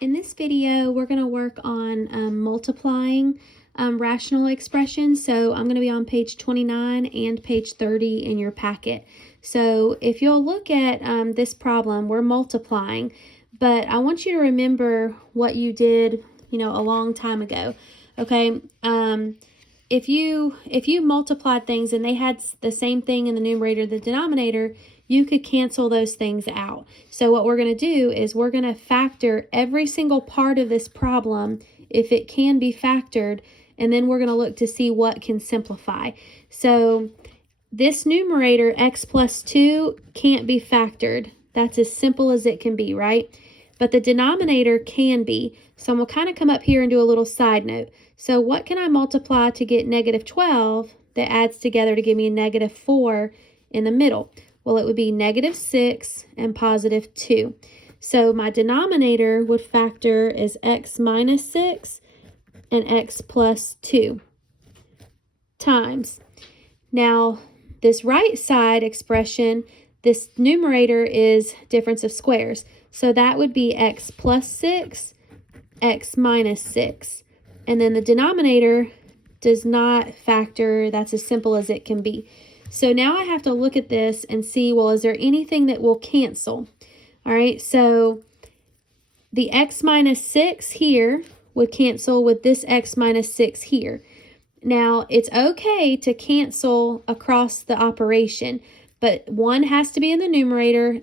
In this video, we're going to work on multiplying rational expressions. So I'm going to be on page 29 and page 30 in your packet. So if you'll look at this problem, we're multiplying, but I want you to remember what you did, a long time ago. Okay. If you multiplied things and they had the same thing in the numerator, the denominator, you could cancel those things out. So what we're going to do is we're going to factor every single part of this problem if it can be factored, and then we're going to look to see what can simplify. So this numerator, x plus 2, can't be factored. That's as simple as it can be, right? But the denominator can be. So I'm going to kind of come up here and do a little side note. So what can I multiply to get negative 12 that adds together to give me a negative 4 in the middle? Well, it would be negative 6 and positive 2. So my denominator would factor as x minus 6 and x plus 2 times. Now, this right side expression, this numerator is difference of squares. So that would be x plus 6, x minus 6. And then the denominator does not factor. That's as simple as it can be. So now I have to look at this and see, well, is there anything that will cancel? All right, so the x minus 6 here would cancel with this x minus 6 here. Now, it's okay to cancel across the operation, but one has to be in the numerator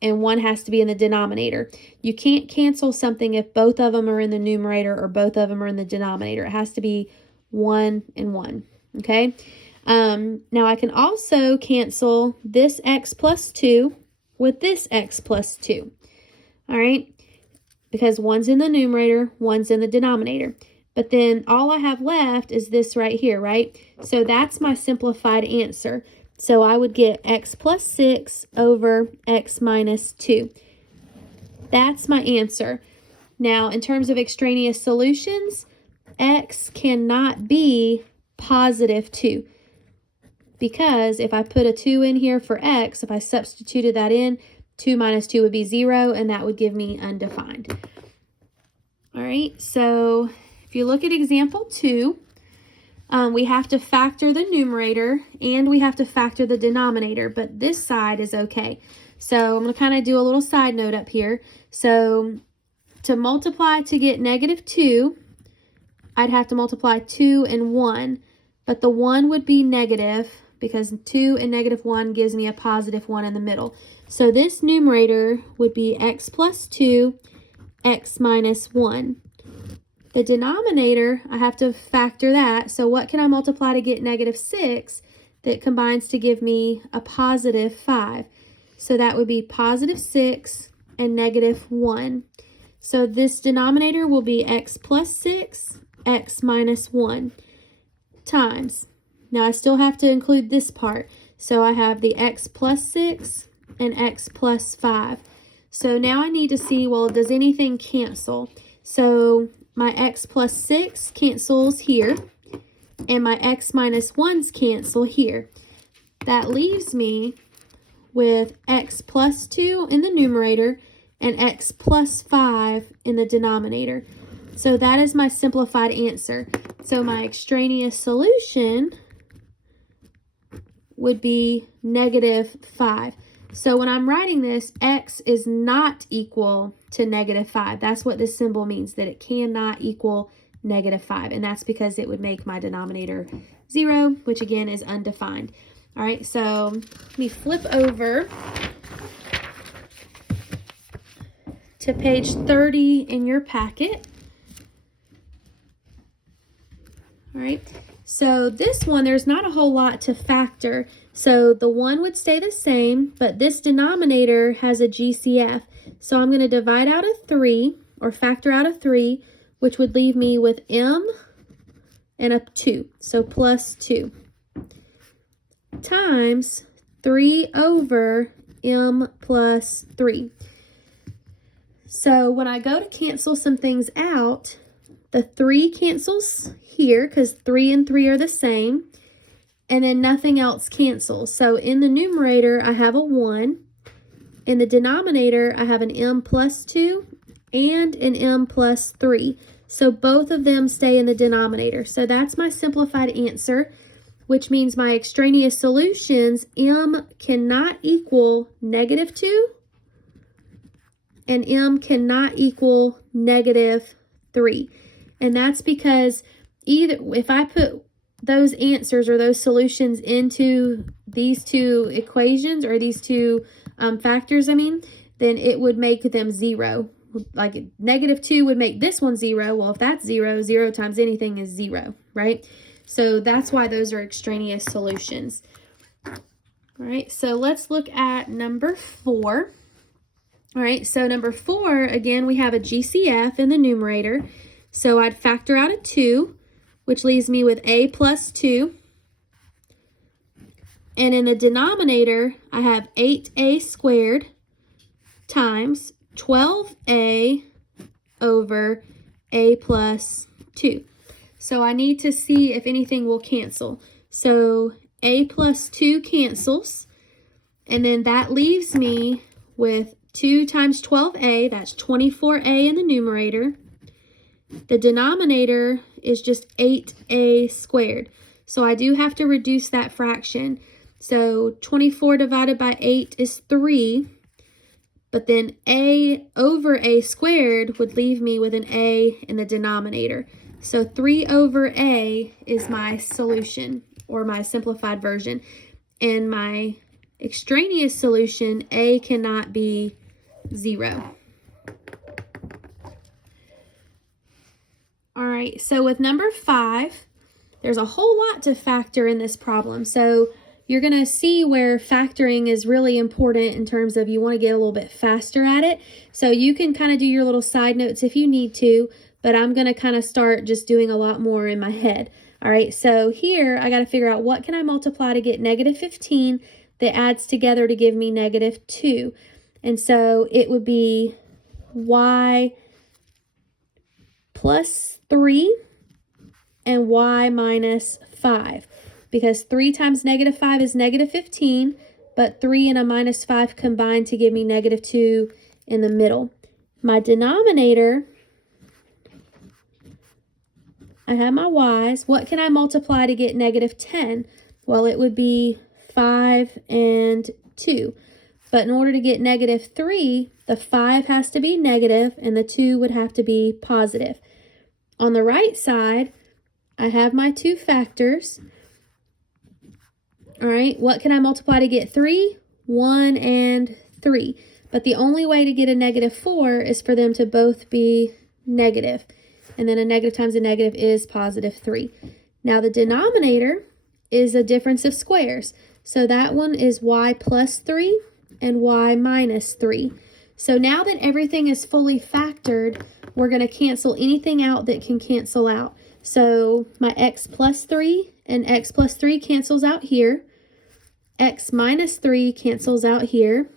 and one has to be in the denominator. You can't cancel something if both of them are in the numerator or both of them are in the denominator. It has to be 1 and 1, okay? Now I can also cancel this x plus 2 with this x plus 2, all right? Because one's in the numerator, one's in the denominator. But then all I have left is this right here, right? So that's my simplified answer. So I would get x plus 6 over x minus 2. That's my answer. Now, in terms of extraneous solutions, x cannot be positive 2. Because if I put a 2 in here for x, if I substituted that in, 2 minus 2 would be 0, and that would give me undefined. All right, so if you look at example 2, we have to factor the numerator and we have to factor the denominator, but this side is okay. So I'm going to kind of do a little side note up here. So to multiply to get negative 2, I'd have to multiply 2 and 1, but the 1 would be negative because 2 and negative 1 gives me a positive 1 in the middle. So this numerator would be x plus 2, x minus 1. The denominator, I have to factor that. So what can I multiply to get negative 6 that combines to give me a positive 5? So that would be positive 6 and negative 1. So this denominator will be x plus 6, x minus 1 times. Now I still have to include this part. So I have the x plus 6 and x plus 5. So now I need to see, well, does anything cancel? So my x plus 6 cancels here, and my x minus 1s cancel here. That leaves me with x plus 2 in the numerator and x plus 5 in the denominator. So that is my simplified answer. So my extraneous solution would be negative 5. So when I'm writing this, x is not equal to negative 5. That's what this symbol means, that it cannot equal negative 5. And that's because it would make my denominator 0, which again is undefined. All right, so let me flip over to page 30 in your packet. All right, so this one, there's not a whole lot to factor. So the 1 would stay the same, but this denominator has a GCF. So I'm going to divide out a 3, or factor out a 3, which would leave me with m and a 2. So plus 2 times 3 over m plus 3. So when I go to cancel some things out, the 3 cancels here because 3 and 3 are the same, and then nothing else cancels. So in the numerator, I have a 1. In the denominator, I have an m plus 2 and an m plus 3. So both of them stay in the denominator. So that's my simplified answer, which means my extraneous solutions, m cannot equal negative 2, and m cannot equal negative 3. And that's because either if I put those answers or those solutions into these two equations or these two factors, then it would make them 0. Like negative 2 would make this one 0. Well, if that's 0, 0 times anything is 0, right? So that's why those are extraneous solutions. All right, so let's look at number 4. All right, so number 4, again, we have a GCF in the numerator. So I'd factor out a 2, which leaves me with a plus 2. And in the denominator, I have 8a squared times 12a over a plus 2. So I need to see if anything will cancel. So a plus 2 cancels, and then that leaves me with 2 times 12a, that's 24a in the numerator. The denominator is just 8a squared. So I do have to reduce that fraction. So 24 divided by 8 is 3. But then a over a squared would leave me with an a in the denominator. So 3 over a is my solution, or my simplified version. And my extraneous solution, a cannot be 0. All right, so with number 5, there's a whole lot to factor in this problem. So you're going to see where factoring is really important in terms of you want to get a little bit faster at it. So you can kind of do your little side notes if you need to, but I'm going to kind of start just doing a lot more in my head. All right, so here I got to figure out what can I multiply to get negative 15 that adds together to give me negative 2. And so it would be y plus 3 and y minus 5. Because 3 times negative 5 is negative 15, but 3 and a minus 5 combine to give me negative 2 in the middle. My denominator, I have my y's. What can I multiply to get negative 10? Well, it would be 5 and 2. But in order to get negative 3, the 5 has to be negative and the 2 would have to be positive. On the right side, I have my two factors. All right, what can I multiply to get 3? 1 and 3. But the only way to get a negative 4 is for them to both be negative. And then a negative times a negative is positive 3. Now the denominator is a difference of squares. So that one is y plus 3 and y minus 3. So now that everything is fully factored, we're going to cancel anything out that can cancel out. So my x plus 3 and x plus 3 cancels out here. X minus 3 cancels out here.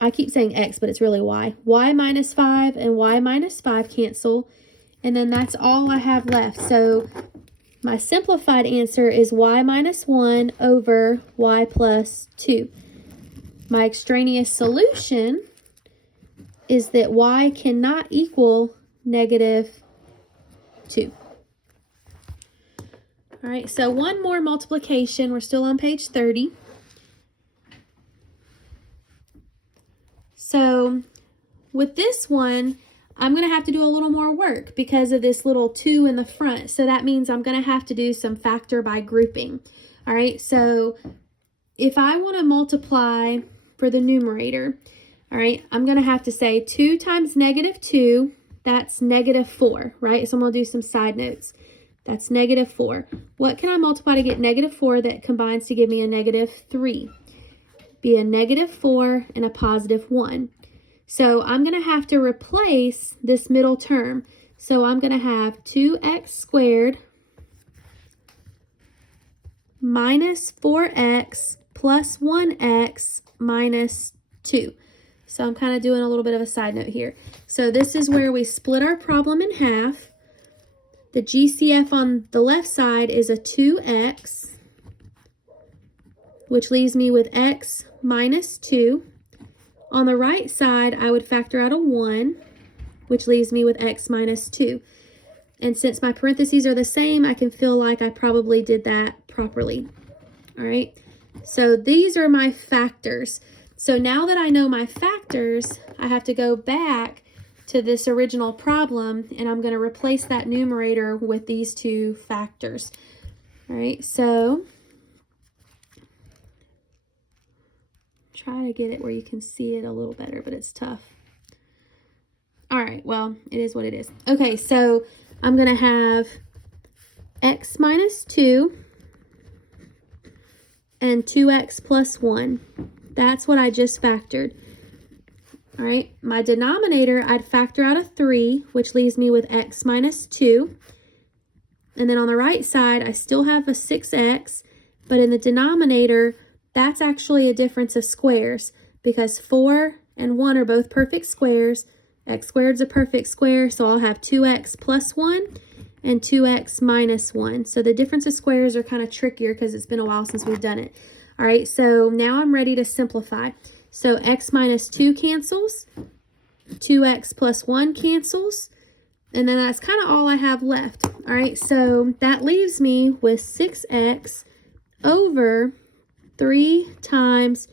I keep saying x, but it's really y. Y minus 5 and y minus 5 cancel. And then that's all I have left. So my simplified answer is y minus 1 over y plus 2. My extraneous solution is that y cannot equal negative 2. All right, so one more multiplication. We're still on page 30. So with this one, I'm going to have to do a little more work because of this little 2 in the front. So that means I'm going to have to do some factor by grouping. All right, so if I want to multiply for the numerator, all right, I'm going to have to say 2 times negative 2, that's negative 4, right? So I'm going to do some side notes. That's negative 4. What can I multiply to get negative 4 that combines to give me a negative 3? Be a negative 4 and a positive 1. So I'm going to have to replace this middle term. So I'm going to have 2x squared minus 4x plus 1x minus 2. So I'm kind of doing a little bit of a side note here. So this is where we split our problem in half. The GCF on the left side is a 2x, which leaves me with x minus 2. On the right side, I would factor out a 1, which leaves me with x minus 2. And since my parentheses are the same, I can feel like I probably did that properly. All right, so these are my factors. So now that I know my factors, I have to go back to this original problem, and I'm going to replace that numerator with these two factors. All right, so try to get it where you can see it a little better, but it's tough. All right, well, it is what it is. Okay, so I'm going to have x minus 2 and 2x plus 1. That's what I just factored. All right, my denominator, I'd factor out a 3, which leaves me with x minus 2. And then on the right side, I still have a 6x, but in the denominator, that's actually a difference of squares because 4 and 1 are both perfect squares. X squared is a perfect square, so I'll have 2x plus 1 and 2x minus 1. So the difference of squares are kind of trickier because it's been a while since we've done it. All right, so now I'm ready to simplify. So x minus 2 cancels, 2x plus 1 cancels, and then that's kind of all I have left. All right, so that leaves me with 6x over 3 times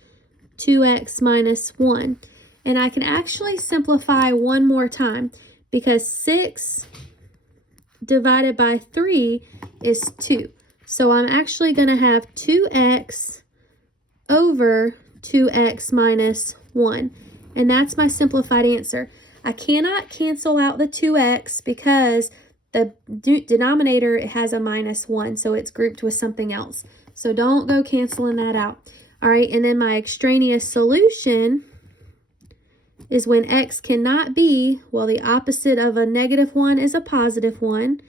2x minus 1. And I can actually simplify one more time because 6 divided by 3 is 2. So I'm actually going to have 2x over 2x minus 1. And that's my simplified answer. I cannot cancel out the 2x because the denominator has a minus 1, so it's grouped with something else. So don't go canceling that out. All right, and then my extraneous solution is when x cannot be, well, the opposite of a negative 1 is a positive 1.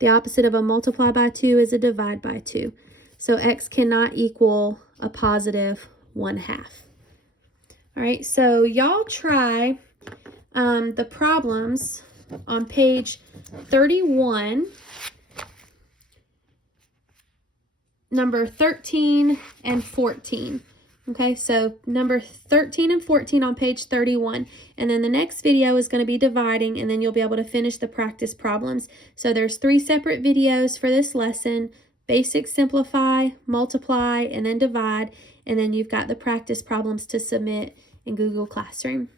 The opposite of a multiply by 2 is a divide by 2. So x cannot equal a positive 1/2. All right, so y'all try the problems on page 31, number 13 and 14. Okay, so number 13 and 14 on page 31. And then the next video is going to be dividing, and then you'll be able to finish the practice problems. So there's 3 separate videos for this lesson: basic, simplify, multiply, and then divide. And then you've got the practice problems to submit in Google Classroom.